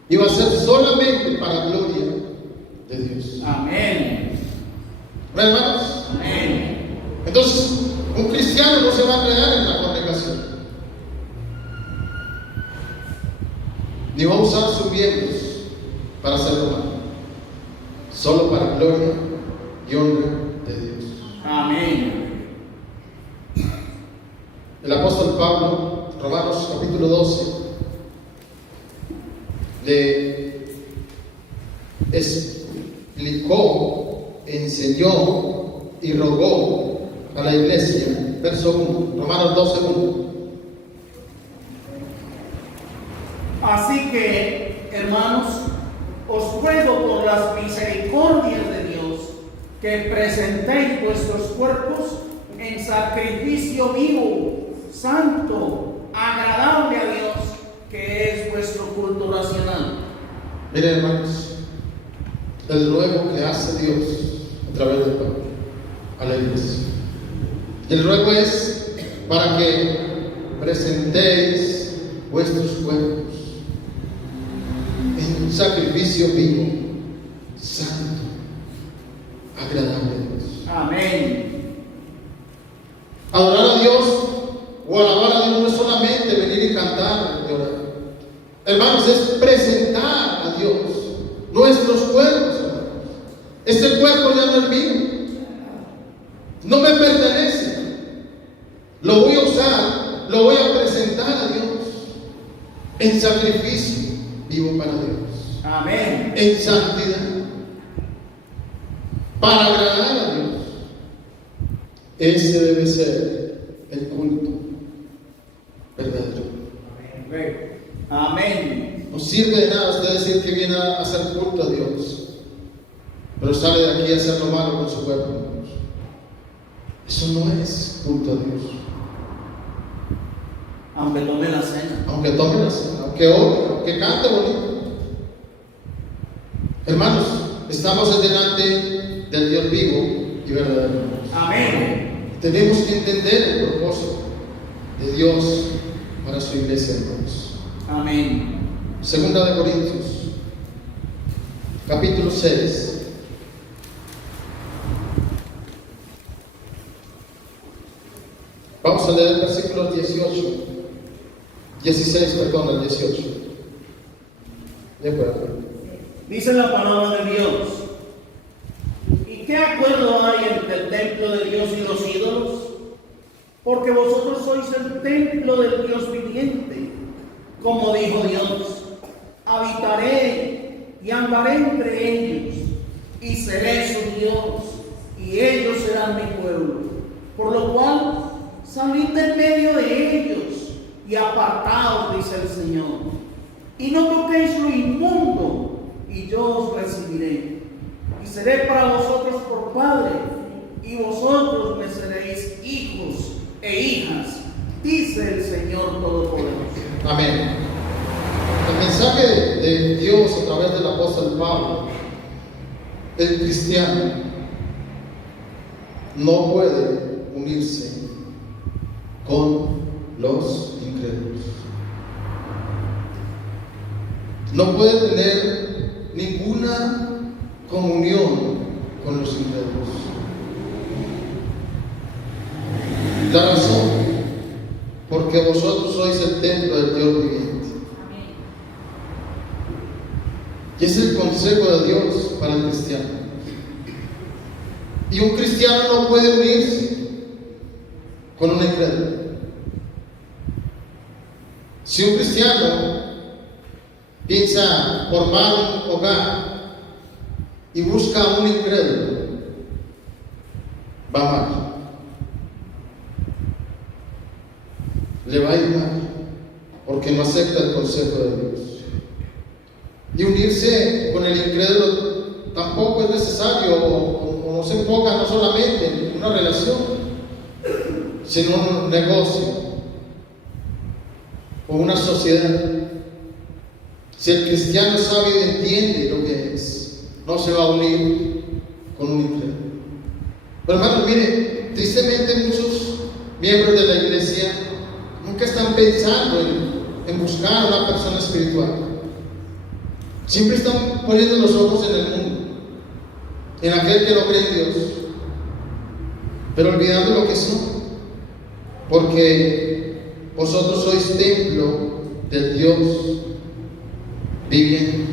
Y va a ser solamente para gloria de Dios. Amén. Hermanos, Amén. entonces un cristiano no se va a enredar en la fornicación, ni va a usar sus miembros para hacerlo mal, solo para gloria y honra de Dios. Amén. El apóstol Pablo, Romanos capítulo 12, le explicó, enseñó y rogó a la iglesia. Verso 1, Romanos 12, 1. Así que, hermanos, os ruego por las misericordias de Dios que presentéis vuestros cuerpos en sacrificio vivo, santo, agradable a Dios, que es vuestro culto racional. Miren, hermanos, el ruego que hace Dios a través de Pablo a la iglesia. El ruego es para que presentéis vuestros cuerpos en un sacrificio vivo, santo, agradable a Dios. Amén. Adorar a Dios nuestros cuerpos. Este cuerpo ya no es mío. No me pertenece. Lo voy a usar, lo voy a presentar a Dios en sacrificio vivo para Dios. Amén. En santidad. Para agradar a Dios. Ese debe ser el culto verdadero. Amén. No sirve de nada usted decir que viene a hacer culto a Dios, pero sale de aquí a hacer lo malo con su cuerpo. Eso no es culto a Dios. Aunque tome la cena. Aunque tome la cena, aunque ore, aunque cante bonito. Hermanos, estamos delante del Dios vivo y verdadero. Amén. Tenemos que entender el propósito de Dios para su iglesia, hermanos. Amén. Segunda de Corintios, capítulo 6. Vamos a leer el versículo 16, perdón, el 18. ¿De acuerdo? Dice la palabra de Dios. ¿Y qué acuerdo hay entre el templo de Dios y los ídolos? Porque vosotros sois el templo del Dios viviente. Como dijo Dios, habitaré y andaré entre ellos, y seré su Dios, y ellos serán mi pueblo. Por lo cual, salid del medio de ellos, y apartaos, dice el Señor, y no toquéis lo inmundo, y yo os recibiré, y seré para vosotros por Padre, y vosotros me seréis hijos e hijas, dice el Señor Todopoderoso. Amén. El mensaje de Dios a través del apóstol Pablo, el cristiano no puede unirse con los incrédulos. No puede tener ninguna comunión con los incrédulos. La razón, porque vosotros sois el templo del Dios viviente. Y es el consejo de Dios para el cristiano. Y un cristiano no puede unirse con un incrédulo. Si un cristiano piensa formar un hogar y busca a un incrédulo, va mal. Le va a ir mal, porque no acepta el consejo de Dios. Y unirse con el incrédulo tampoco es necesario, o no se enfoca no solamente en una relación, sino en un negocio o una sociedad. Si el cristiano sabe y entiende lo que es, no se va a unir con un incrédulo. Pero hermanos, mire, tristemente muchos miembros de la iglesia nunca están pensando en buscar a una persona espiritual. Siempre están poniendo los ojos en el mundo, en aquel que no cree en Dios, pero olvidando lo que son, porque vosotros sois templo del Dios viviente.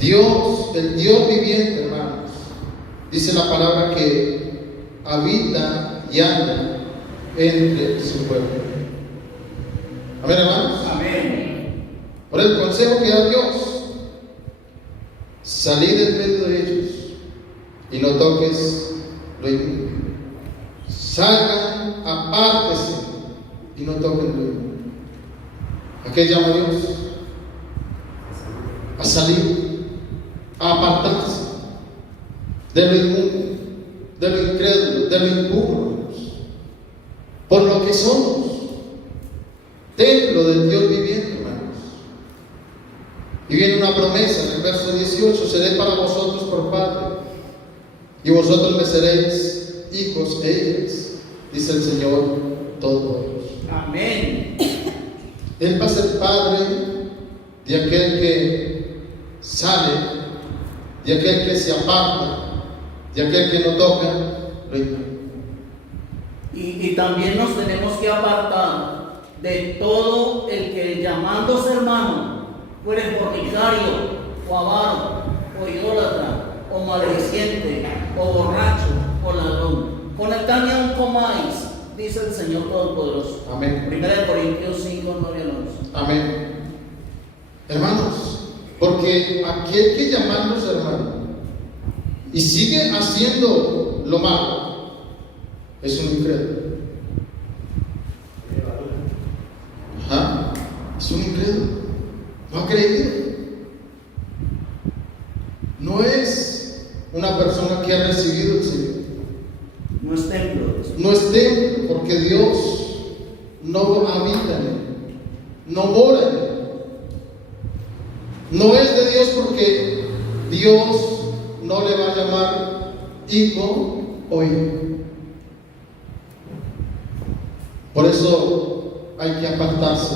Dios, el Dios viviente, hermanos, dice la palabra que habita y anda entre su pueblo. Amén, hermanos. Amén. Por el consejo que da Dios, salid del medio de ellos y no toques lo inmundo. Salgan, apártese y no toquen lo inmundo. ¿A qué llama Dios? A salir, a apartarse de lo inmundo, de lo incrédulo, de lo impuro, por lo que somos, templo del Dios viviente. Y viene una promesa en el verso 18: seré para vosotros por Padre, y vosotros me seréis hijos e hijas, dice el Señor Todopoderoso. Amén. Él va a ser Padre de aquel que sale, de aquel que se aparta, de aquel que no toca lo inmundo. Y también nos tenemos que apartar de todo el que, llamándose hermano, fuere fornicario, o avaro, o idólatra, o maldiciente, o borracho, o ladrón. Con el tal ni aun comáis, dice el Señor Todopoderoso. Amén. 1 Corintios 5, 9 al 11. Amén. Hermanos, porque aquel que llamarnos hermano y sigue haciendo lo malo es un incrédulo. Ajá, es un incrédulo. No ha creído. No es una persona que ha recibido el Señor. No es templo. No es templo, porque Dios no habita en él, no mora en él. No es de Dios porque Dios no le va a llamar hijo o hija. Por eso hay que apartarse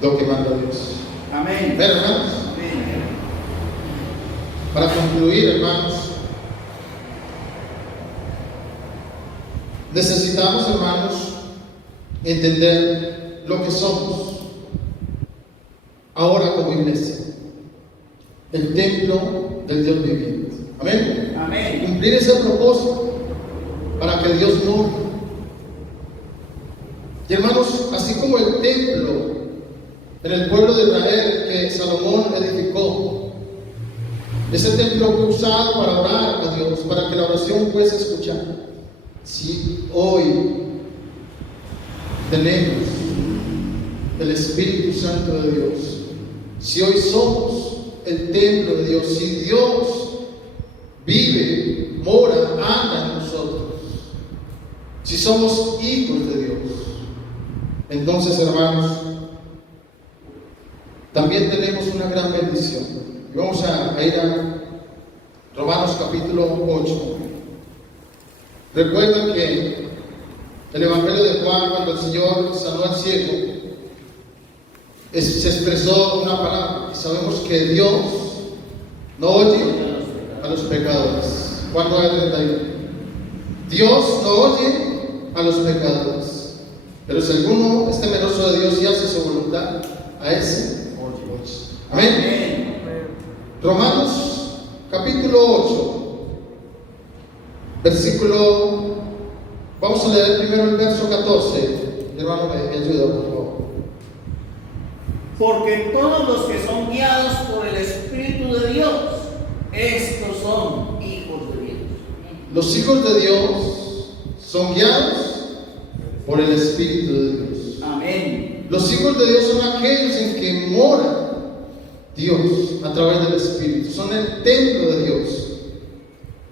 de lo que manda Dios. Amén. Pero, hermanos, Amén. para concluir, hermanos, necesitamos, hermanos, entender lo que somos ahora como iglesia, el templo del Dios viviente. Amén. Amén. Cumplir ese propósito para que Dios more. Y hermanos, así como el templo en el pueblo de Israel que Salomón edificó, ese templo fue usado para orar a Dios, para que la oración fuese escuchada. Si hoy tenemos el Espíritu Santo de Dios, si hoy somos el templo de Dios, si Dios vive, mora, anda en nosotros, si somos hijos de Dios, entonces, hermanos, también tenemos una gran bendición. Y vamos a ir a Romanos capítulo 8. Recuerden que el Evangelio de Juan, cuando el Señor sanó al ciego, se expresó una palabra. Y sabemos que Dios no oye a los pecadores. Juan 9:31. Dios no oye a los pecadores. Pero si alguno es temeroso de Dios y hace su voluntad, a ese oye. Amén. Amén. Romanos capítulo 8, versículo, vamos a leer primero el verso 14. Hermano, me ayuda, por favor. Porque todos los que son guiados por el Espíritu de Dios, estos son hijos de Dios. Los hijos de Dios son guiados por el Espíritu de Dios. Amén. Los hijos de Dios son aquellos en que mora Dios a través del Espíritu. Son el templo de Dios.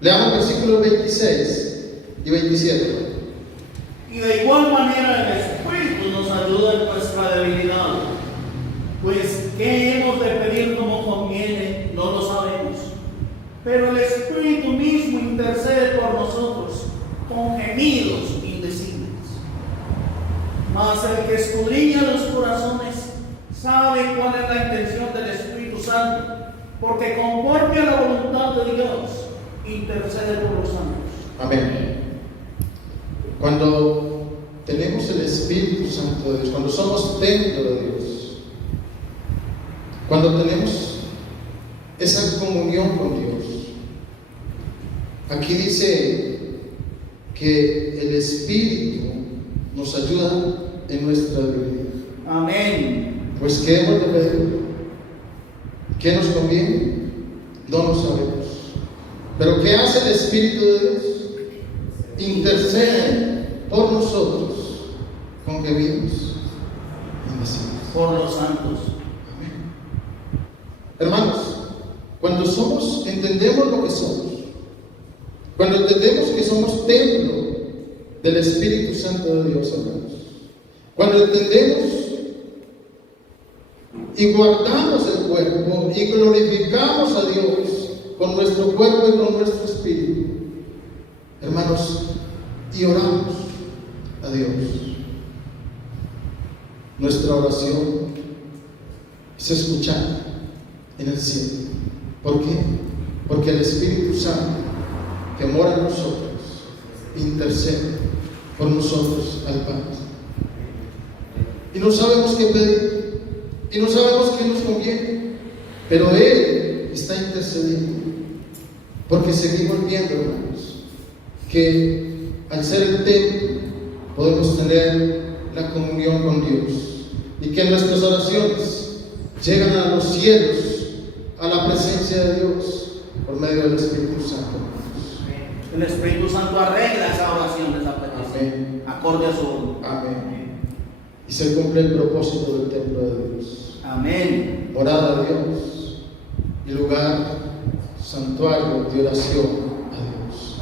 Leamos versículos 26 y 27. Y de igual manera el Espíritu nos ayuda en nuestra debilidad. Pues, ¿qué hemos de pedir como conviene? No lo sabemos. Pero el Espíritu mismo intercede por nosotros con gemidos indecibles. Mas el que escudriña los corazones sabe cuál es la intención del Espíritu Santo, porque conforme a la voluntad de Dios intercede por los santos. Amén. Cuando tenemos el Espíritu Santo de Dios, cuando somos templo de Dios, cuando tenemos esa comunión con Dios, aquí dice que el Espíritu nos ayuda en nuestra debilidad. Amén. Pues, ¿qué hemos de pedir? ¿Qué nos conviene? No lo sabemos. Pero ¿qué hace el Espíritu de Dios? Intercede por nosotros con gemidos indecibles. Por los santos. Amén. Hermanos, cuando entendemos lo que somos, cuando entendemos que somos templo del Espíritu Santo de Dios, hermanos, cuando entendemos y guardamos el cuerpo y glorificamos a Dios con nuestro cuerpo y con nuestro espíritu, hermanos, y oramos a Dios, nuestra oración es escuchada en el cielo. ¿Por qué? Porque el Espíritu Santo que mora en nosotros intercede por nosotros al Padre. Y no sabemos qué pedir, y no sabemos qué nos conviene, Pero Él está intercediendo, porque seguimos viendo, hermanos, que al ser el templo podemos tener la comunión con Dios y que nuestras oraciones llegan a los cielos, a la presencia de Dios por medio del Espíritu Santo, hermanos. El Espíritu Santo arregla esa oración, esa petición, acorde a su voluntad. Amén. Y se cumple el propósito del templo de Dios. Amén. Morada de Dios y lugar, santuario de oración a Dios.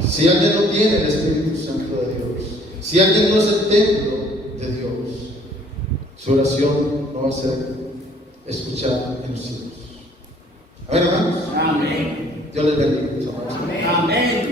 Si alguien no tiene el Espíritu Santo de Dios, si alguien no es el templo de Dios, su oración no va a ser escuchada en los cielos. Amén, hermanos. Amén. Dios les bendiga. Amén.